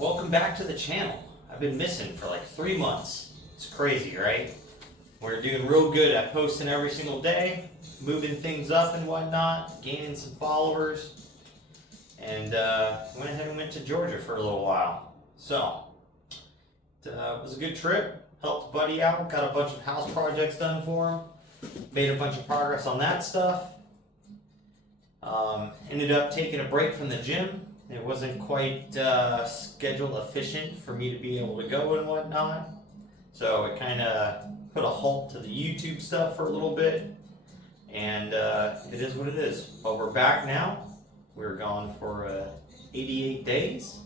Welcome back to the channel. I've been missing for like 3 months. It's crazy, right? We're doing real good at posting every single day, moving things up and whatnot, gaining some followers, and went ahead and went to Georgia for a little while. So, it was a good trip. Helped a buddy out, got a bunch of house projects done for him, made a bunch of progress on that stuff. Ended up taking a break from the gym. It wasn't quite schedule efficient for me to be able to go and whatnot. So it kind of put a halt to the YouTube stuff for a little bit. And it is what it is. But we're back now. We're gone for 88 days.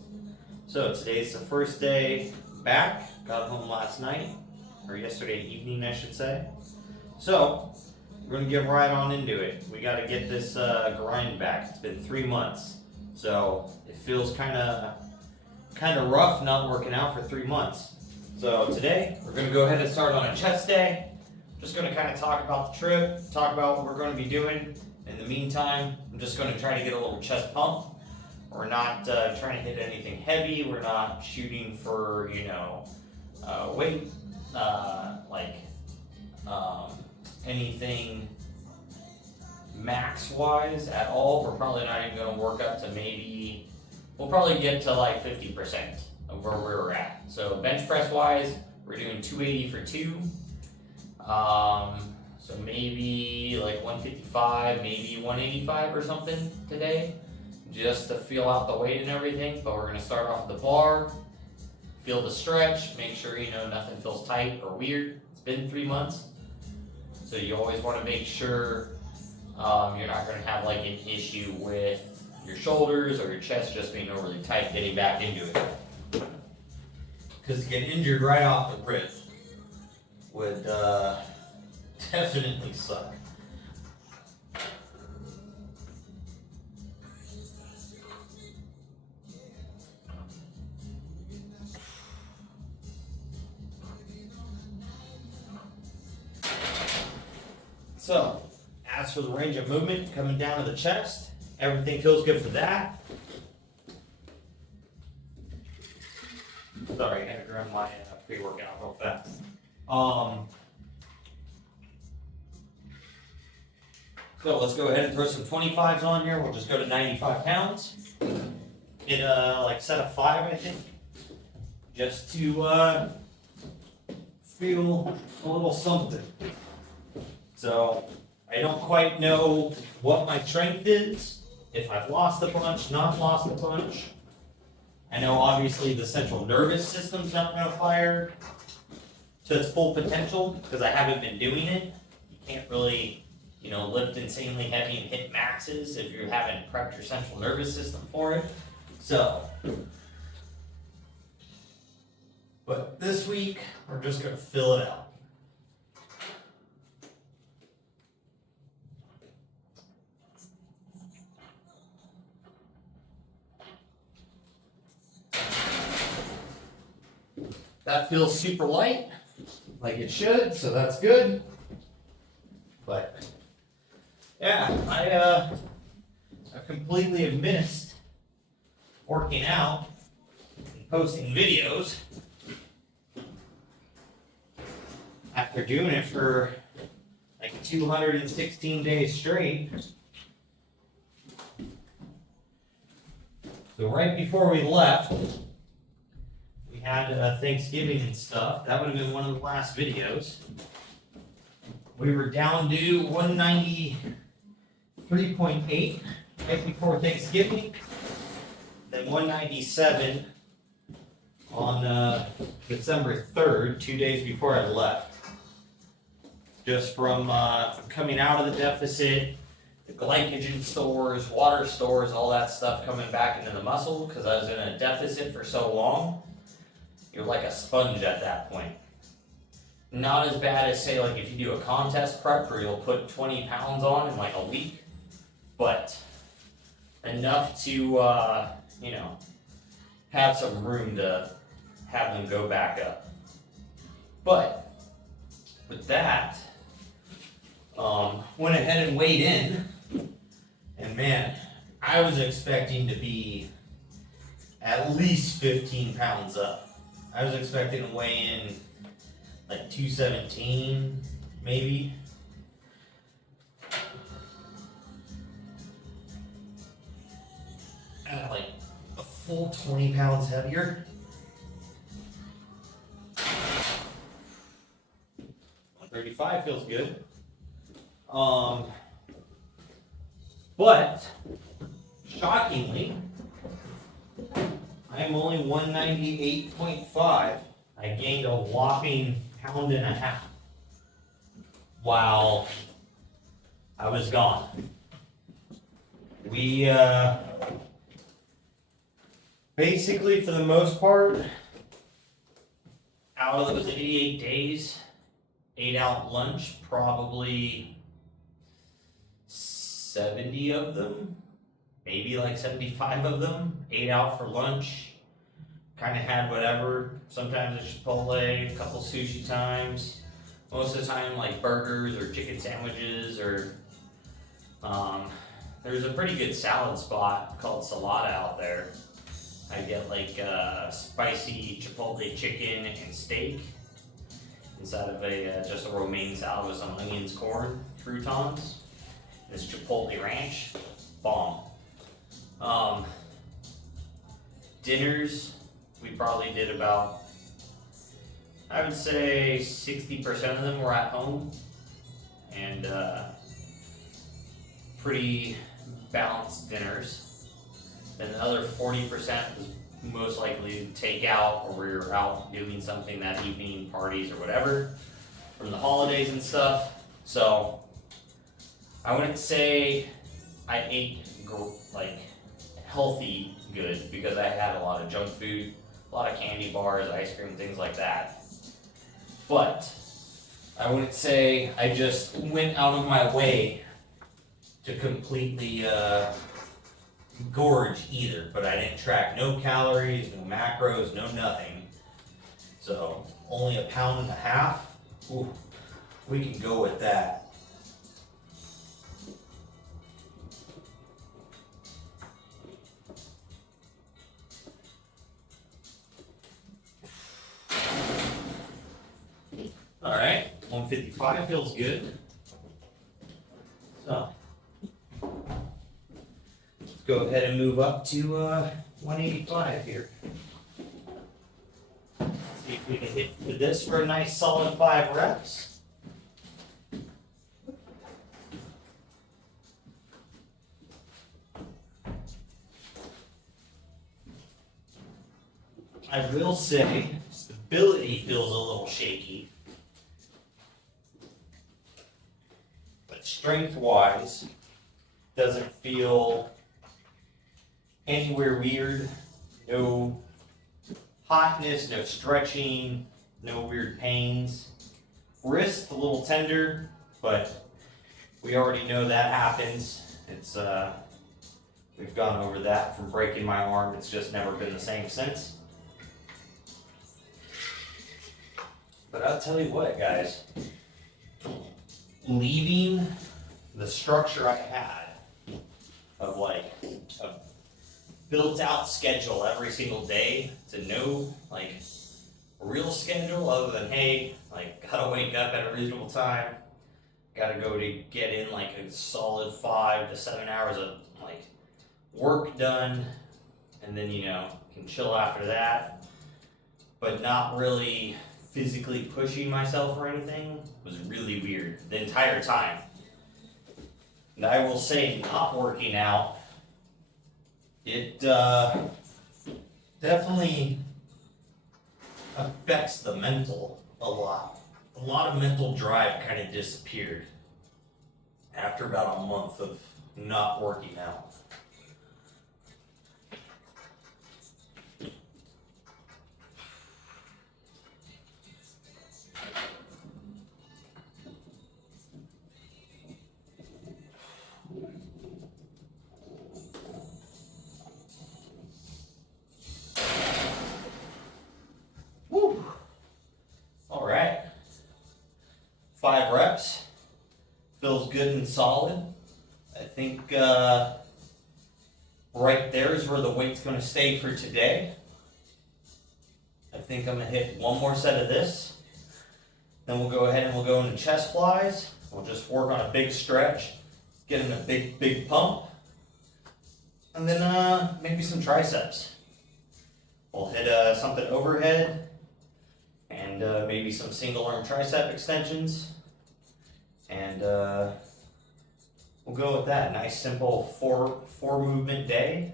So today's the first day back. Got home last night, or yesterday evening, I should say. So we're gonna get right on into it. We got to get this grind back. It's been 3 months. So it feels kind of rough not working out for 3 months. So today we're going to go ahead and start on a chest day. Just going to kind of talk about the trip, talk about what we're going to be doing. In the meantime, I'm just going to try to get a little chest pump. We're not trying to hit anything heavy. We're not shooting for, weight, anything max wise at all. We're probably not even going to work up to we'll probably get to like 50% of where we're at. So bench press wise, we're doing 280 for 2. So maybe like 155, maybe 185 or something today, just to feel out the weight and everything. But we're going to start off with the bar, feel the stretch, make sure nothing feels tight or weird. It's been 3 months, so you always want to make sure you're not going to have like an issue with your shoulders or your chest just being overly tight getting back into it. Because to get injured right off the rip would definitely suck. So, as for the range of movement coming down to the chest, everything feels good for that. Sorry, I had to run my pre-workout real fast. So let's go ahead and throw some 25s on here. We'll just go to 95 pounds. Get like set of 5, I think, just to feel a little something. So I don't quite know what my strength is, if I've lost a bunch, not lost a bunch. I know obviously the central nervous system's not going to fire to its full potential because I haven't been doing it. You can't really, lift insanely heavy and hit maxes if you haven't prepped your central nervous system for it. So, but this week we're just going to fill it out. That feels super light, like it should, so that's good. But yeah, I completely have missed working out and posting videos after doing it for like 216 days straight. So right before we left, had Thanksgiving and stuff. That would have been one of the last videos. We were down to 193.8 right before Thanksgiving, then 197 on December 3rd, 2 days before I left. Just from coming out of the deficit, the glycogen stores, water stores, all that stuff coming back into the muscle because I was in a deficit for so long. You're like a sponge at that point. Not as bad as, say, like if you do a contest prep where you'll put 20 pounds on in like a week, but enough to, have some room to have them go back up. But with that, went ahead and weighed in, and man, I was expecting to be at least 15 pounds up. I was expecting to weigh in like 217, maybe. Like a full 20 pounds heavier. 135 feels good. But shockingly, I'm only 198.5. I gained a whopping pound and a half while I was gone. We basically, for the most part, out of those 88 days, ate out lunch probably 70 of them, maybe like 75 of them, ate out for lunch. Kind of had whatever, sometimes a Chipotle, a couple sushi times. Most of the time like burgers or chicken sandwiches or, there's a pretty good salad spot called Salada out there. I get like spicy Chipotle chicken and steak inside of just a romaine salad with some onions, corn, croutons. This Chipotle ranch, bomb. Dinners, we probably did about, I would say 60% of them were at home, and pretty balanced dinners. Then the other 40% was most likely takeout, or we were out doing something that evening, parties or whatever, from the holidays and stuff. So I wouldn't say I ate like healthy good, because I had a lot of junk food, a lot of candy bars, ice cream, things like that. But I wouldn't say I just went out of my way to completely gorge either. But I didn't track no calories, no macros, no nothing. So only a pound and a half. Ooh, we can go with that. All right, 155 feels good. So let's go ahead and move up to 185 here. See if we can hit this for a nice solid 5 reps. I will say stability feels a little shaky. Strength-wise, doesn't feel anywhere weird. No hotness, no stretching, no weird pains. Wrist a little tender, but we already know that happens. It's we've gone over that from breaking my arm. It's just never been the same since. But I'll tell you what, guys. Leaving the structure I had of like a built out schedule every single day to no like real schedule other than, hey, like gotta wake up at a reasonable time, gotta go to get in like a solid 5 to 7 hours of like work done, and then can chill after that, but not really physically pushing myself or anything was really weird the entire time. And I will say, not working out, it definitely affects the mental a lot. A lot of mental drive kind of disappeared after about a month of not working out. Woo. All right. 5 reps. Feels good and solid. I think right there is where the weight's going to stay for today. I think I'm going to hit one more set of this. Then we'll go ahead and we'll go into chest flies. We'll just work on a big stretch, get in a big pump. And then maybe some triceps. We'll hit something overhead and maybe some single arm tricep extensions. And we'll go with that. Nice simple four movement day.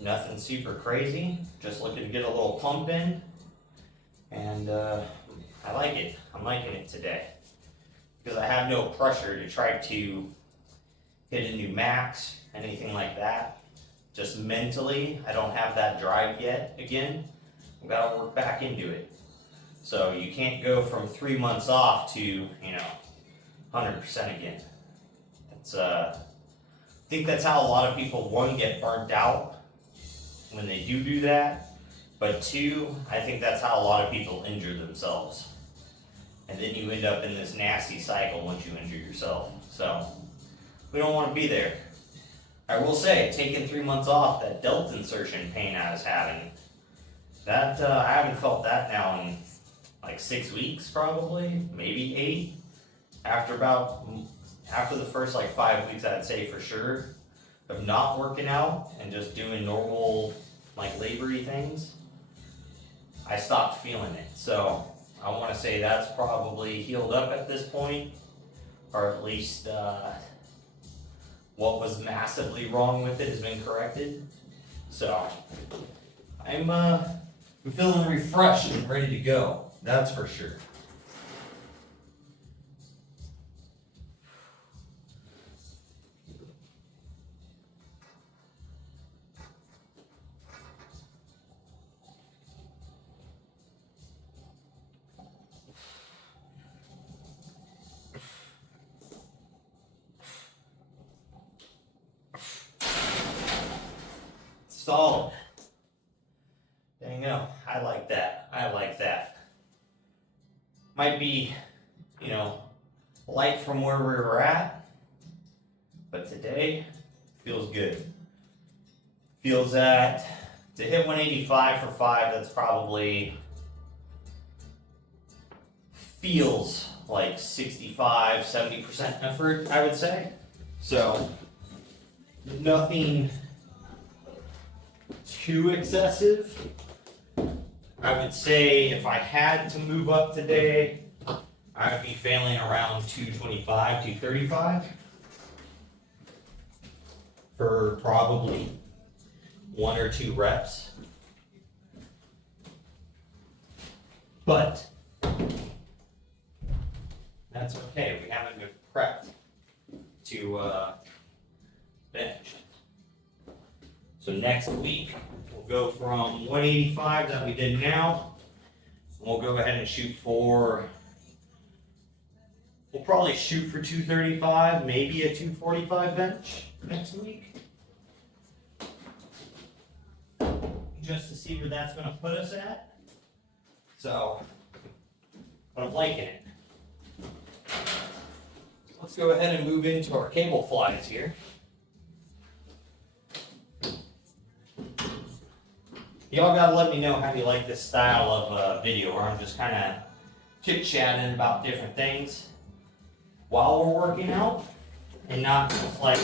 Nothing super crazy. Just looking to get a little pump in. And I like it. I'm liking it today. Because I have no pressure to try to hit a new max, anything like that. Just mentally, I don't have that drive yet again. I've got to work back into it. So you can't go from 3 months off to, 100% again. That's I think that's how a lot of people, one, get burnt out when they do that, but two, I think that's how a lot of people injure themselves. And then you end up in this nasty cycle once you injure yourself. So we don't want to be there. I will say, taking 3 months off, that delt insertion pain I was having, that I haven't felt that now in like 6 weeks probably, maybe 8. After the first like 5 weeks, I'd say for sure, of not working out and just doing normal like labory things, I stopped feeling it. So I want to say that's probably healed up at this point, or at least what was massively wrong with it has been corrected. So I'm feeling refreshed and ready to go. That's for sure. Solid. There you go. I like that. I like that. Might be, light from where we were at, but today feels good. Feels that to hit 185 for 5, that's probably feels like 65, 70% effort, I would say. So nothing too excessive. I would say if I had to move up today, I would be failing around 225, 235 for probably 1 or 2 reps. But that's okay. We haven't been prepped to bench. So next week, we'll go from 185 that we did now. We'll go ahead and shoot for, we'll probably shoot for 235, maybe a 245 bench next week. Just to see where that's going to put us at. So, but I'm liking it. Let's go ahead and move into our cable flies here. Y'all gotta let me know how you like this style of video, where I'm just kind of chit-chatting about different things while we're working out, and not just like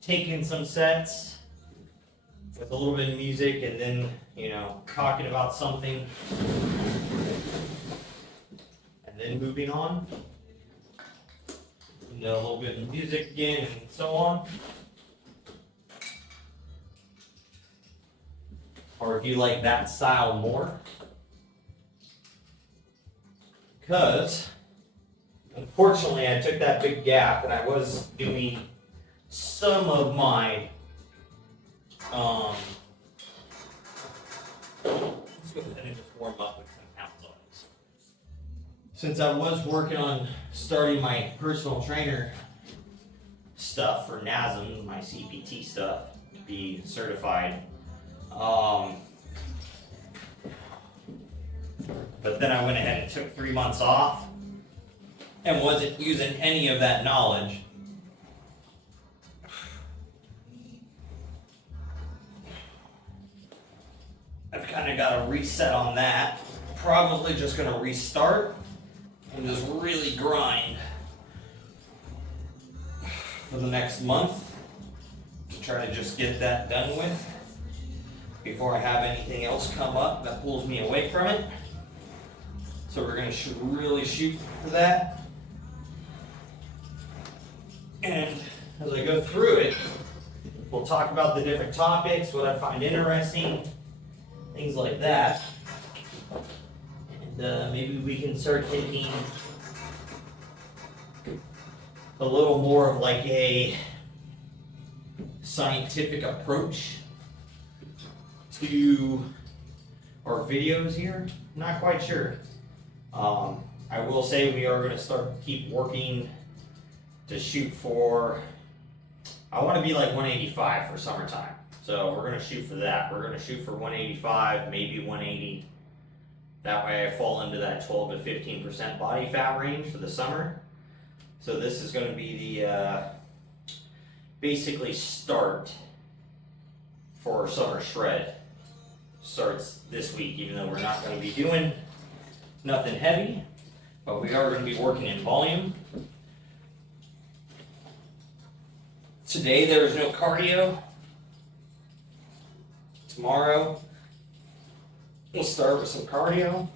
taking some sets with a little bit of music and then, talking about something and then moving on. A little bit of music again and so on. Or if you like that style more. Because, unfortunately, I took that big gap and I was doing some of my, let's go ahead and just warm up with some counts on this. Since I was working on starting my personal trainer stuff for NASM, my CPT stuff, to be certified, but then I went ahead and took 3 months off and wasn't using any of that knowledge. of got a reset on that. Probably just gonna restart and just really grind for the next month to try to just get that done with before I have anything else come up that pulls me away from it. So we're gonna really shoot for that. And as I go through it, we'll talk about the different topics, what I find interesting, things like that. And maybe we can start taking a little more of like a scientific approach to our videos here. Not quite sure. I will say we are going to keep working to shoot for, I want to be like 185 for summertime. So we're going to shoot for that. We're going to shoot for 185, maybe 180. That way I fall into that 12 to 15% body fat range for the summer. So this is going to be the basically start for our summer shred. Starts this week, even though we're not going to be doing nothing heavy, but we are going to be working in volume. Today there is no cardio. Tomorrow we'll start with some cardio.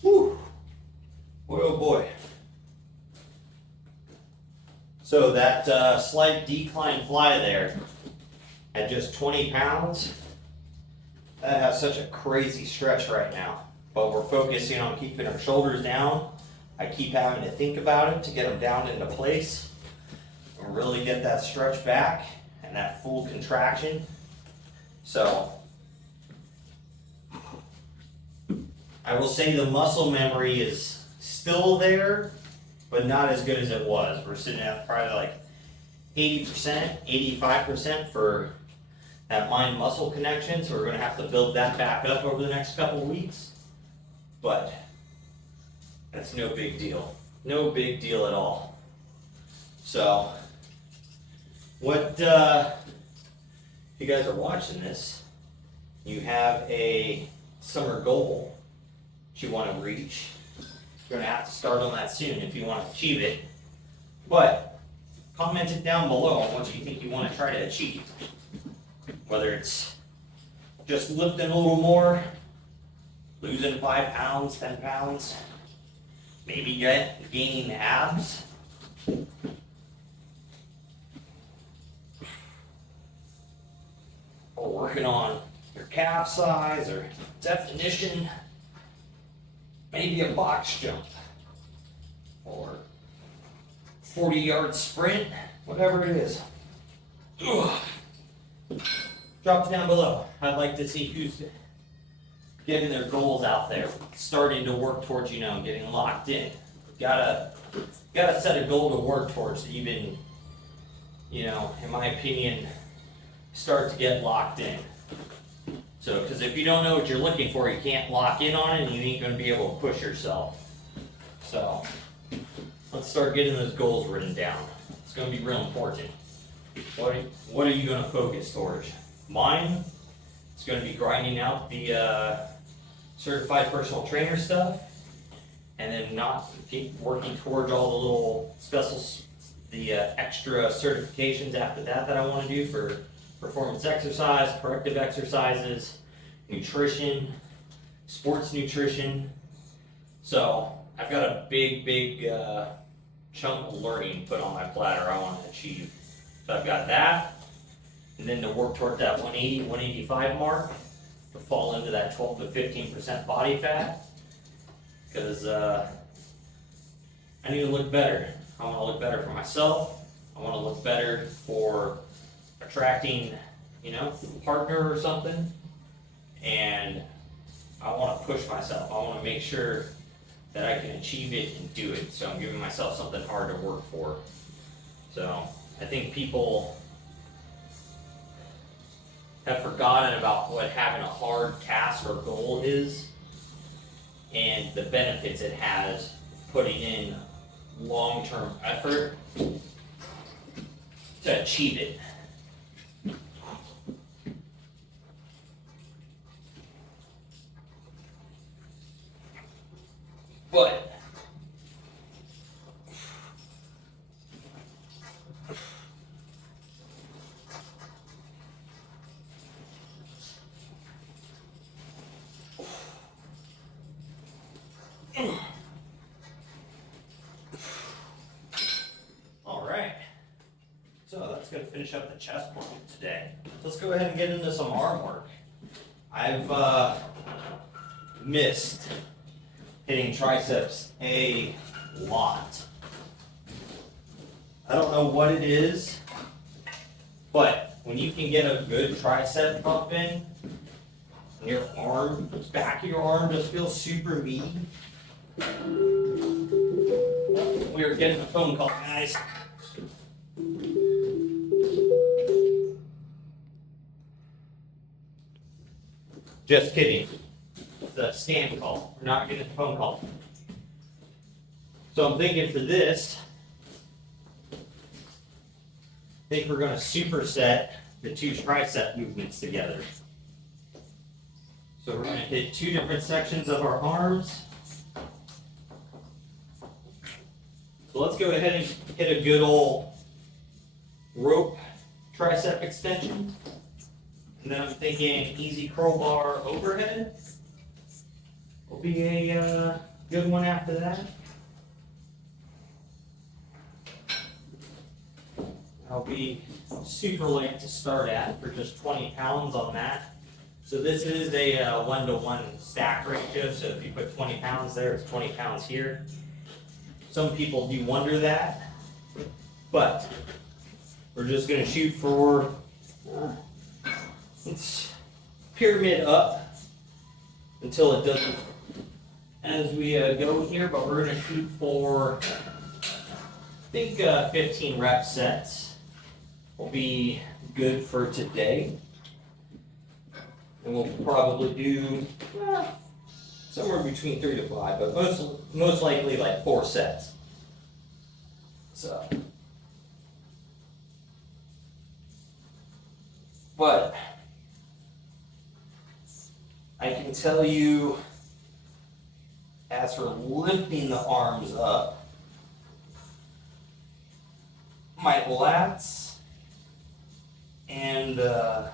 Whew. Boy, oh boy. So that slight decline fly there at just 20 pounds, that has such a crazy stretch right now. But we're focusing on keeping our shoulders down. I keep having to think about it to get them down into place and really get that stretch back and that full contraction. So I will say the muscle memory is still there, but not as good as it was. We're sitting at probably like 80%, 85% for that mind muscle connection. So we're gonna have to build that back up over the next couple of weeks. But that's no big deal. No big deal at all. So what, if you guys are watching this, you have a summer goal that you want to reach. You're going to have to start on that soon if you want to achieve it. But comment it down below on what you think you want to try to achieve. Whether it's just lifting a little more, losing 5 pounds, 10 pounds, maybe gaining abs. Or working on your calf size or definition. Maybe a box jump or 40-yard sprint, whatever it is. Ugh. Drop it down below. I'd like to see who's getting their goals out there, starting to work towards, getting locked in. Gotta set a goal to work towards to even, in my opinion, start to get locked in. So, because if you don't know what you're looking for, you can't lock in on it and you ain't going to be able to push yourself. So, let's start getting those goals written down. It's going to be real important. What are you going to focus towards? Mine, it's going to be grinding out the certified personal trainer stuff, and then not keep working towards all the little specials, the extra certifications after that I want to do for performance exercise, corrective exercises, nutrition, sports nutrition. So I've got a big chunk of learning put on my platter I want to achieve. So I've got that, and then to work toward that 180, 185 mark, to fall into that 12 to 15% body fat, because I need to look better. I want to look better for myself. I want to look better for attracting, a partner or something, and I want to push myself. I want to make sure that I can achieve it and do it. So I'm giving myself something hard to work for. So I think people have forgotten about what having a hard task or goal is and the benefits it has putting in long-term effort to achieve it. But all right, so that's going to finish up the chest work today. Let's go ahead and get into some arm work. I've missed hitting triceps a lot. I don't know what it is, but when you can get a good tricep pump in, and your arm, the back of your arm just feels super meaty. We are getting a phone call, guys. Just kidding. It's a scam call. We're not getting a phone call. So I'm thinking for this, I think we're going to superset the two tricep movements together. So we're going to hit two different sections of our arms. So let's go ahead and hit a good old rope tricep extension. And then I'm thinking easy curl bar overhead will be a good one after that. I'll be super light to start at for just 20 pounds on that. So this is a 1-to-1 stack ratio. So if you put 20 pounds there, it's 20 pounds here. Some people do wonder that, but we're just going to shoot for it's pyramid up until it doesn't as we go here, but we're going to shoot for, I think 15 rep sets will be good for today. And we'll probably do somewhere between 3 to 5, but most likely like 4 sets. So, but I can tell you, as for lifting the arms up, my lats and those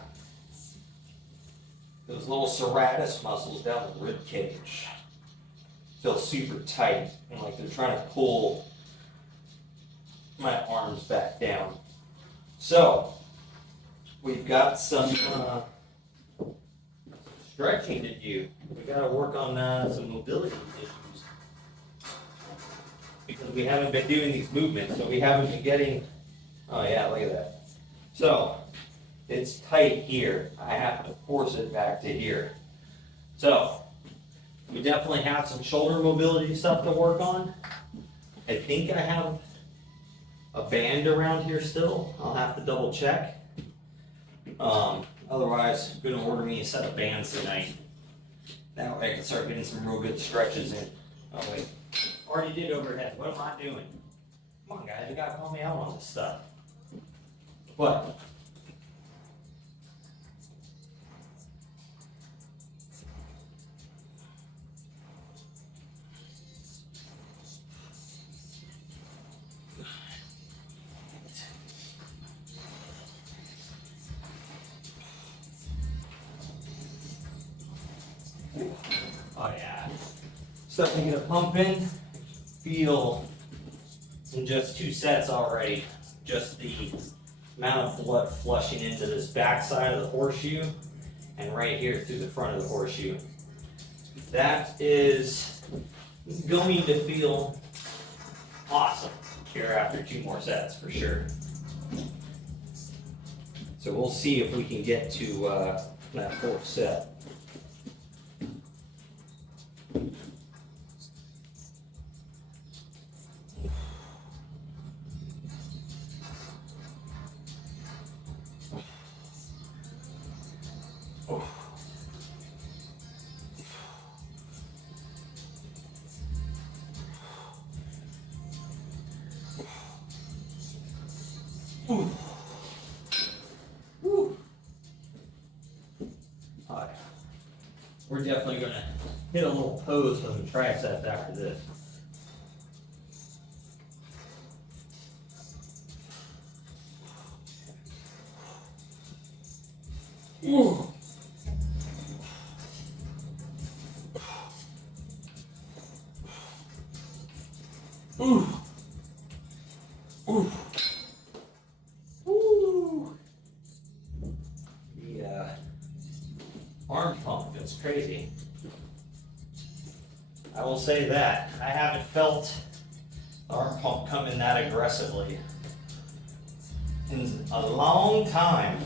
little serratus muscles down the rib cage feel super tight and like they're trying to pull my arms back down. So we've got some stretching to do. We got to work on some mobility issues because we haven't been doing these movements, so we haven't been getting. Oh yeah, look at that. So it's tight here. I have to force it back to here. So we definitely have some shoulder mobility stuff to work on. I think I have a band around here still. I'll have to double check. Otherwise, I'm gonna order me a set of bands tonight. That way I can start getting some real good stretches in. Oh wait, already did overhead. What am I doing? Come on guys, you gotta call me out on this stuff. But oh yeah, starting to get a pump in. Feel in just 2 sets already, just the amount of blood flushing into this back side of the horseshoe and right here through the front of the horseshoe. That is going to feel awesome here after 2 more sets for sure. So we'll see if we can get to that 4th set. we're definitely gonna hit a little pose on the triceps after this. Ooh. Ooh. Ooh. Ooh. The arm pump feels crazy. I will say that. I haven't felt the arm pump come in that aggressively in a long time.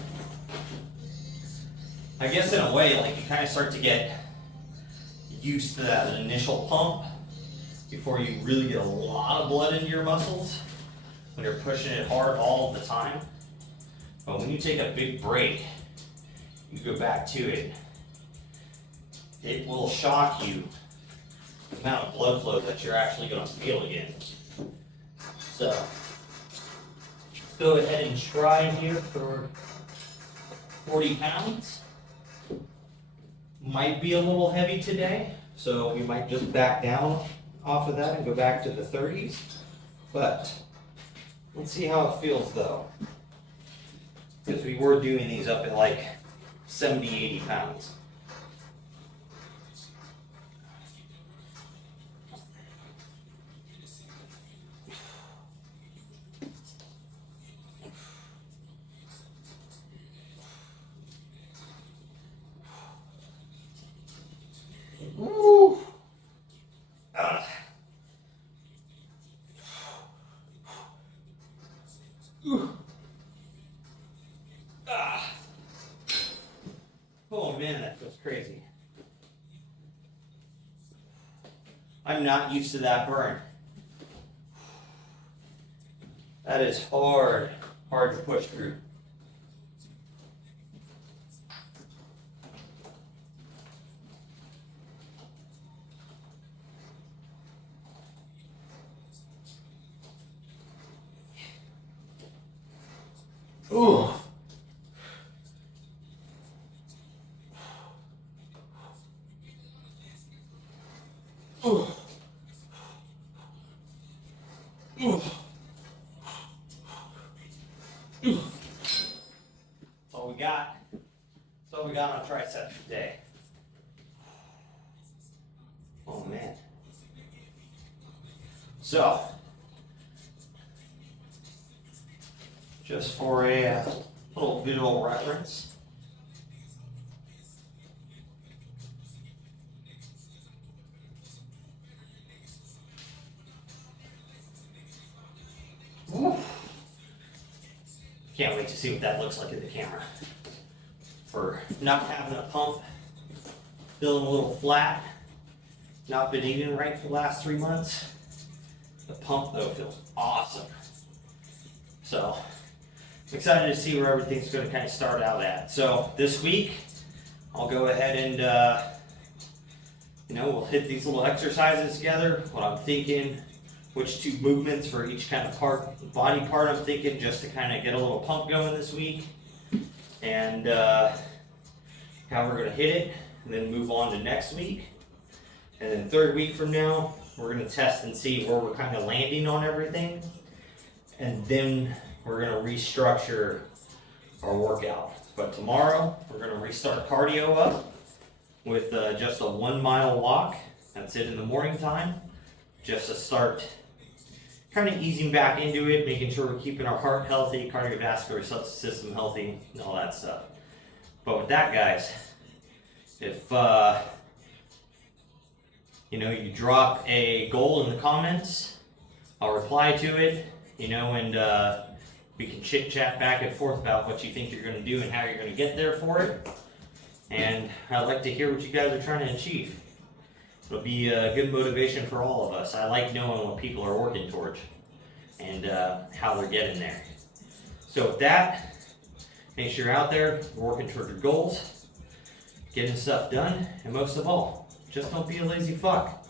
I guess in a way, like, you kind of start to get used to that initial pump before you really get a lot of blood into your muscles when you're pushing it hard all the time. But when you take a big break, you go back to it, it will shock you the amount of blood flow that you're actually going to feel again. So, let's go ahead and try here for 40 pounds. Might be a little heavy today, so we might just back down off of that and go back to the 30s. But let's see how it feels though. Because we were doing these up at like 70, 80 pounds. Woo! Oh man, that feels crazy. I'm not used to that burn. That is hard to push through. Ooh. Ooh. Ooh. Ooh. That's all we got. That's all we got on triceps today. Oh man. So, just for a little visual reference, can't wait to see what that looks like in the camera. For not having a pump, feeling a little flat, not been eating right for the last 3 months. The pump though feels awesome. So, I'm excited to see where everything's going to kind of start out at. So this week, I'll go ahead and, we'll hit these little exercises together. What I'm thinking, which two movements for each kind of body part I'm thinking, just to kind of get a little pump going this week. And how we're going to hit it, and then move on to next week. And then third week from now, we're going to test and see where we're kind of landing on everything. And then we're going to restructure our workout. But tomorrow, we're going to restart cardio up with just a 1 mile walk. That's it in the morning time. Just to start kind of easing back into it, making sure we're keeping our heart healthy, cardiovascular system healthy, and all that stuff. But with that, guys, if you drop a goal in the comments, I'll reply to it, and we can chit chat back and forth about what you think you're going to do and how you're going to get there for it. And I'd like to hear what you guys are trying to achieve. It'll be a good motivation for all of us. I like knowing what people are working towards and how they're getting there. So with that, make sure you're out there working toward your goals, getting stuff done, and most of all, just don't be a lazy fuck.